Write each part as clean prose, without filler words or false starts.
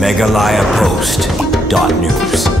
megalayapost.news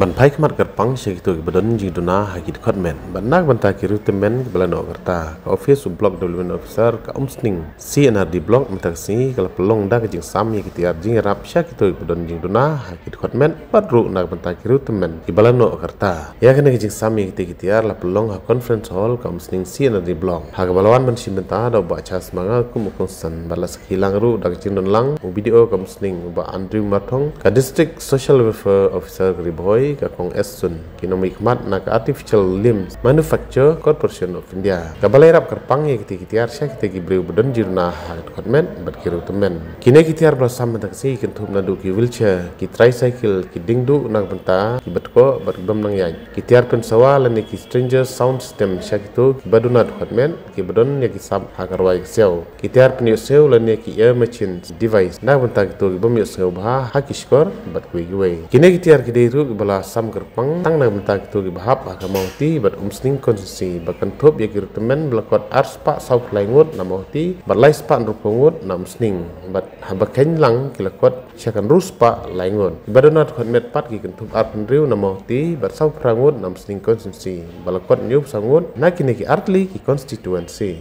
บรรพายขมัดกระปังเชิงตัวบดนจิงตุนาหากิดคอดแมนบรรณาบรรทากิรุตเมนกับบลานอกร์ตาออฟฟิศบล็อกเดเวลลอปเมนต์ออฟฟิเซอร์กับอมสนิงซีเอ็นอาร์ดีบล็อกมันตักสีกับปลงได้กับจิงซ้ำยังกิติอาร์จิงรับชากิตัวบดนจิงตุนาหากิดคอดแมนปัดรูนักบรรทากิรุตเมนกับบลานอกร์ตายากันกับจิงซ้ำยังกิติอาร์ละปลงหาคอนเฟอเรนซ์ฮอลกับอมสนิงซีเอ็นอาร์ดีบล็อกหากบลวันมันชิมตาดอกบัชาสมังกุมุกสันบัลลัสกิลังรูดักจิงดนลังอุบิดีโอกับอมสนิงอุบอันดริวมาทงกับดิสตริกโซเชียลเวลแฟร์ออฟฟิเซอร์กริบอยกับกองเอสซุนกินมิกมัดนัก artificial limbs manufacture corporation of India กับbalai rap kerpang yang kita arsya kita beliau berdon jirna hal konmen berkiru temen kini kita bersama taksi kentum nadu ki wheelchair ki tricycle ki dingdu nak benta ki betko bergem nang yai kita pensawa lani ki stranger sound system syak itu ki badunat konmen ki bedon ya ki sab hakarwai sel kita penyu sel lani ki air machine device nak benta itu ki bemyu sel bah hakiskor berkui gue kini kita kidiru bala sam kerpang tang nak benta itu ki bahap akamauti ber umsning konsumsi berkentup ya kiru temen belakot ars pak sau laingut namauti berlai spak rupungut nam sning ber habaken lang kilakot syakan rus pak laingut badonat konmet pat ki kentup art penriu namauti ber sau prangut nam sning konsumsi belakot nyup sangut nakini ki artli ki constituency.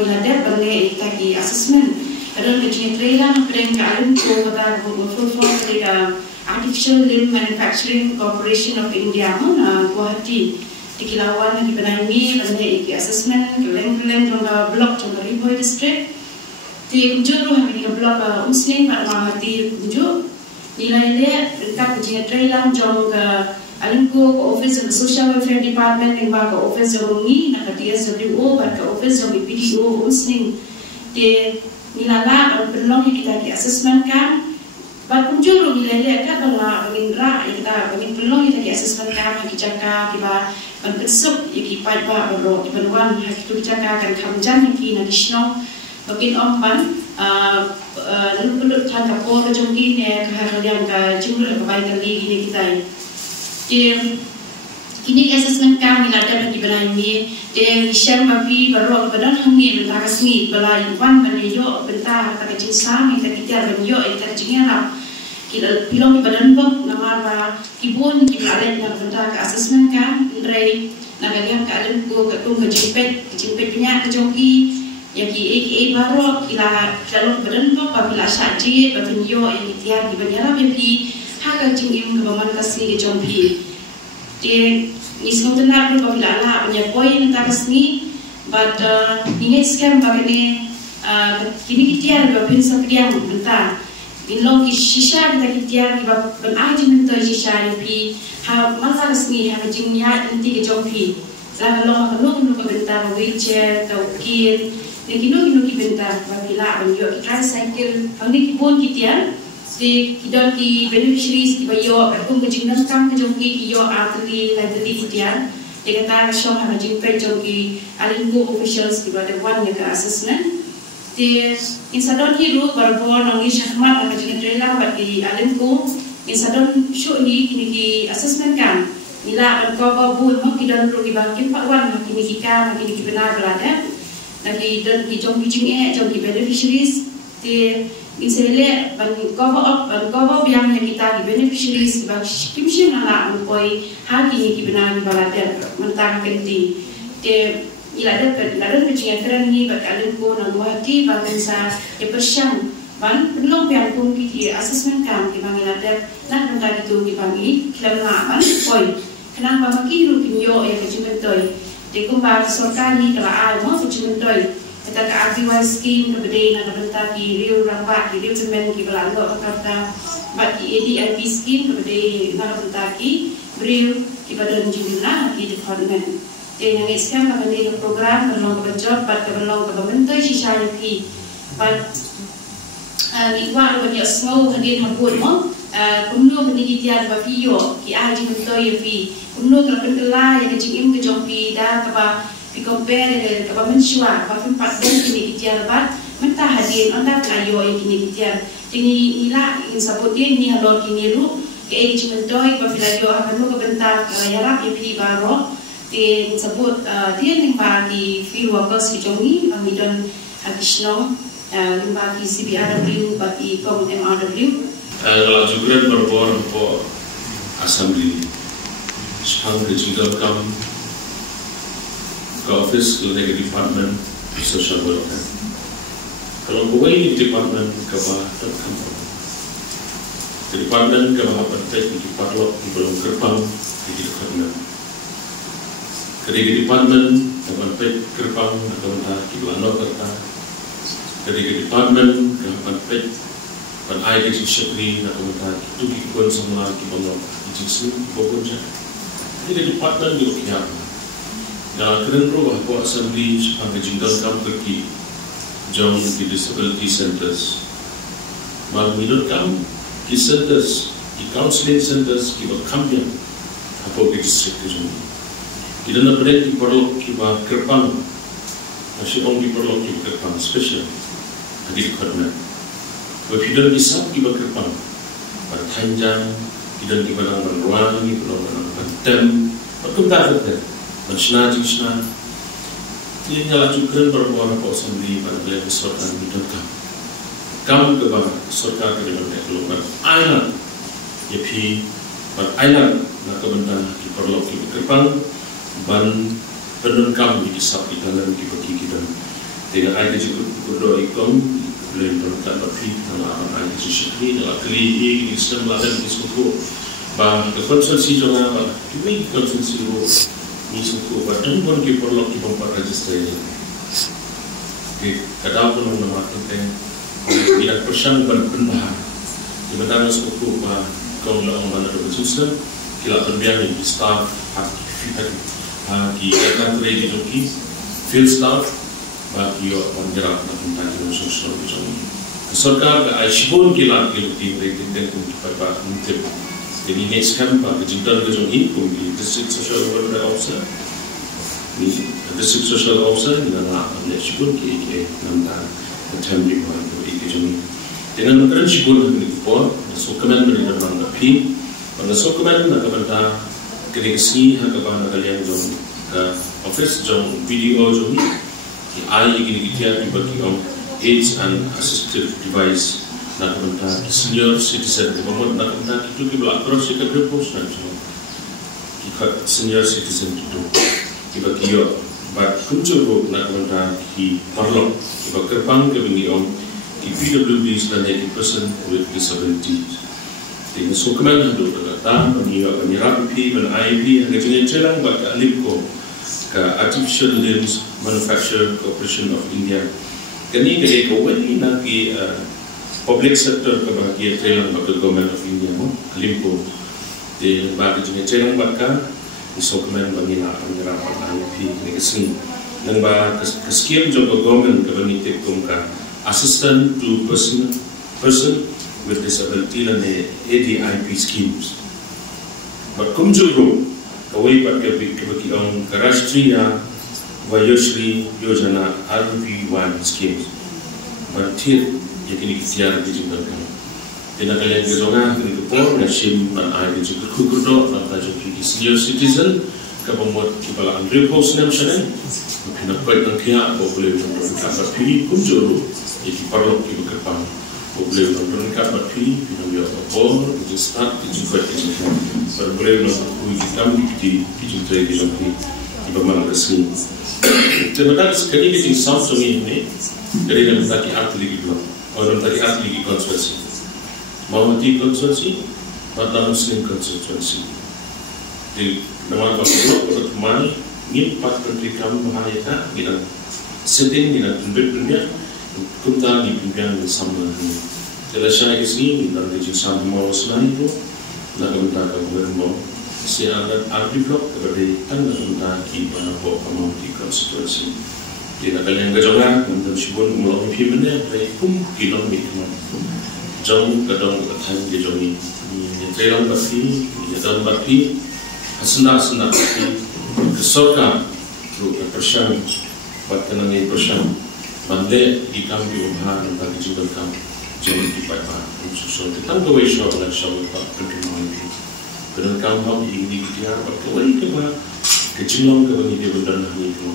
Miladet balai kaki assessment adalah kerja trailer yang kalian coba full artificial limb manufacturing corporation of India Guwahati di Kilauan di Benami balai kaki assessment kalian juga blok juga Riboy district di ujung rumah di blok Muslim pada Guwahati ujung nilai dia dekat kerja trailer juga Alinku ke office of social welfare department yang ke office of ni nak DSWO ke office of PDO Muslim di nilala berlong kita di assessment kan berkunjung lu nilai kan bala pengendra kita bagi berlong kita di assessment kan bagi jaga kita bersuk iki pai ba bro di benwan itu jaga kan kamjan iki national bagi omban lalu perlu tan kapor ke jongki ne ke harian ke jumlah kebaik kali ini kita ini assessment kami ada bagi belanja dan share bagi baru badan hangi bentar kasmi belanja wan benjo bentar tak cinta kita kita benjo kita cinta kita pilih badan bok nama kibun kita ada yang bentar ke assessment kan dari nagalian ke alam ko ke jimpet punya kejoki yang ki baru kita kalau badan bok bila saji benjo yang kita di bandara bagi hak jingim ke baman kasih jompi di isno tenar lu bila ala punya poin takasni but ini scam bagini kini kita ada prinsip yang bentar inlo ki shisha kita di ban aji minta shisha pi ha masa kasni ha jingnya inti ke jompi la lo lu ke bentar wheelchair atau kin ni kinu ki bentar bila banyo tricycle angni ki bon kita di kita ki beneficiaries ki bayo aku kejingnan kam kejongki yo atli lagi kitian dia kata show ha jingpen jongki alinggo officials ki bade wan ne assessment di insadon hiru barbon ngi shahmat ha jingtrela bagi alinggo insadon show ni kini ki assessment kan nila ban ko ba bu mo ki don ru ki ba ki wan kini ki ka kini ki benar belada lagi don ki jongki jinge jongki beneficiaries di Misalnya, bangkobo biang yang kita di beneficiaries bang kimshin ala mempoi haki ni benar di baladan mentang kenti de iladan kecing keren ni bakalan ko na Guwahati bangsa e persyang ban belum biang pun ki assessment kan di bang iladan nak mentang itu di bangi kilam na ban poi kenapa makiru pinyo e kecing pentoi de kumba sorkani kala ai mo kecing pentoi kita ke RTY scheme ke bedai nak bentar ki riu rambat ki riu temen ki belanggo kata bat ki ADIP scheme ke bedai nak bentar ki riu ki badan jumlah ki department dan yang sekarang kami ada program berlong ke job bat ke berlong ke bentuk sisa ki bat ni wa banyak semua hadir habut mo Kuno menjadi tiada bafiyo ki aji mentoi fi kuno kalau pentela yang kecingim ke jompi dah kaba pi compare kaba mensua ba pun pat dan kini kitiar bat menta hadin onda kayo kini kitiar tingi ila in sabut dia ni halor kini ru ke cimendoi ba filayo akan lu kebentar yarap pi baro tin sabut dia ning ba di field workers jongi amidon habisno limba ki CBRW bagi kom MRW kalau juga berbor po assembly sepang digital kam ke office ke department social welfare kalau kowe di department ke bah ke department ke bah penting di parlok di belum gerbang di department ke department ke penting gerbang atau entah di belakang kerta ke department ke penting dan ayat yang syakri nak komentar itu kikun semula kibanglo ijisni kibokun jah. Jadi department di Ukiam. Dalam keren pro bahwa assembly sepanjang jinggal kam pergi jauh di disability centers. Mal minut kam di centers, di counseling centers kibak kampian apa di district itu. Kita nak berada di perlu kibak kerpang, masih orang di perlu kibak kerpang special di department. Berpidon bisa kita berkepang, bertanjang, kita di balang ruang, di balang bantem, berkomentar betul, bersnah jisnah. Ini adalah juga berbuat apa assembly pada beliau kesorkan hidup kamu kebah kesorkan ke dalam ekologi island, jadi pada island nak kebentar di perlu kita berkepang, ban penungkam di kisah kita dalam kita dengan ada juga berdoa ikon. Belum berkat berfi dalam apa yang syakri dalam kali ini sistem lain diskusi bah konsultasi jangan bah ini konsultasi lo ni suku badan pun kita perlu kita buat registrasi di kadang pun nama tentang tidak persyang berbenda di mana suku bah kau nak mana ada sistem kita terbiasa di staff di kantor di field staff bagi orang gerak tentang sosial macam ini. Kesorkan ke Aishbon kilat kiluti mereka tentang kita mungkin. Jadi next camp bagi jingkar ke ini pun di district social welfare officer, di district social officer di dalam Aishbon ke nampak macam ni pun di ini. Dengan makanan Aishbon ini pun sokongan mereka dalam api, pada sokongan mereka benda kreasi hakapan kalian jom ke office jom video jom di AI ini kita dibagi aids and assistive device nak mentar senior citizen pemot nak mentar itu kita terus kita propose nanti kita senior citizen itu dibagi but kunjung nak mentar di parlok kita kerpang ke bini di PWDs dan the person with disabilities. Dengan sokongan itu terkata menyerap IP dan IP yang jenis celang bagi alipko ke Artificial Limbs Manufacture Corporation of India. Kini dari kawan ini nanti public sector kebahagiaan celang bagi Government of India alipko di bagi jenis celang bagi sokongan bagi menyerap IP ini kesini. Dan bagi kesekian juga government kebanyakan kumka assistant to person with disability dan ADIP schemes. Berkunjung kawai pakai bagi orang Rashtriya Vayashri Yojana RV1 schemes. Berarti jadi ikhtiar dijualkan. Tidak kalian gezongan kini kepor nasim dan air juga kukurdo dan tajuk di senior citizen kepembuat kepala repos nam sana. Kena baik dan kia boleh menurunkan berpilih kunjung jadi perlu kita kerpang. Boleh menurunkan berpilih kita biar bor kita start dijual kita boleh menurunkan kita dijual di bawah resmi. Sebenarnya sekali di South Sumi ini dari yang tadi atlet itu orang tadi atlet konsultasi Mahmudi konsultasi atau Muslim konsultasi di nama kalau teman ini 4 menteri kamu bahaya kita setting kita dunia kita di pimpinan bersama ini. Jadi saya kesini dan di sama mau selain itu nak minta kamu mau siaran arti blog kepada tanda minta kita bawa kamu di konstitusi. Tidak kalian kejongan untuk sibuk melalui pimpinan dari kilometer jauh kadang katakan di jauh ini. Jalan berfi, jalan berfi, senang berfi kesorkan bro persian buat kenangan persian bande di kam di umha dan bagi juga kam jadi di papa susun kita gawe show dan show pak pertemuan ini dengan kam hab ini dia gawe ke ba kecilong ke bagi dia benar ni itu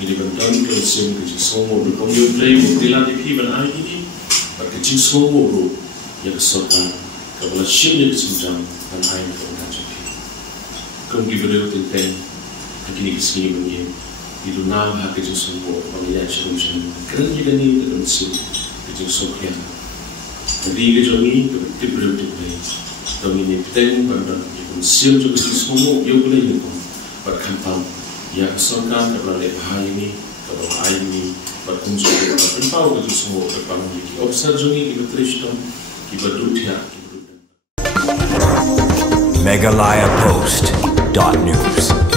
ini benar ke sim ke semua du kom yo play mutila di pi ban ai ini ba kecil semua bro ya kesokan ke bala shim ni semjang dan ai ke ban jadi kom di video tentang kini kesini bunyi itu nama kerja semua orang yang kerja kerja ni dalam sim kerja sokyan jadi kerja ni tiba-tiba kami ni petang pada yang sim juga semua yang boleh ni pun berkampang yang kesokan kepada bahaya ini kepada air ini berkumpul kepada tahu kerja semua berkampang ini observasi ini kita teruskan kita dunia Meghalaya Post.news